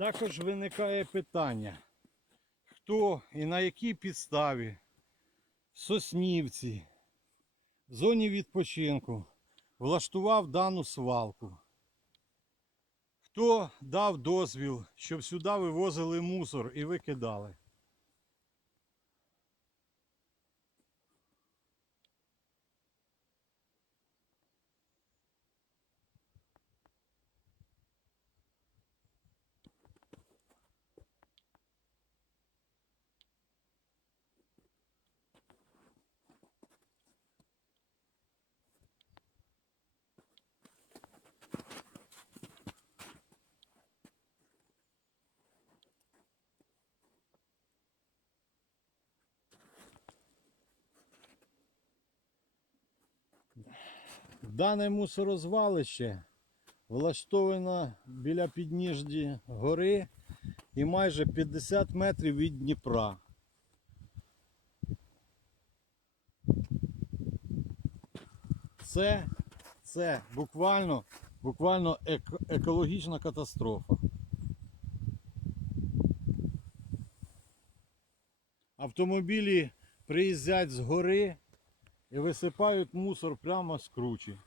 Також виникає питання, хто і на якій підставі в Соснівці, в зоні відпочинку влаштував дану свалку. Хто дав дозвіл, щоб сюди вивозили мусор і викидали? Дане мусорозвалище влаштовано біля підніжжя гори і майже 50 метрів від Дніпра. Це, це буквально, буквально ек- екологічна катастрофа. Автомобілі приїздять з гори і висипають мусор прямо з кручі.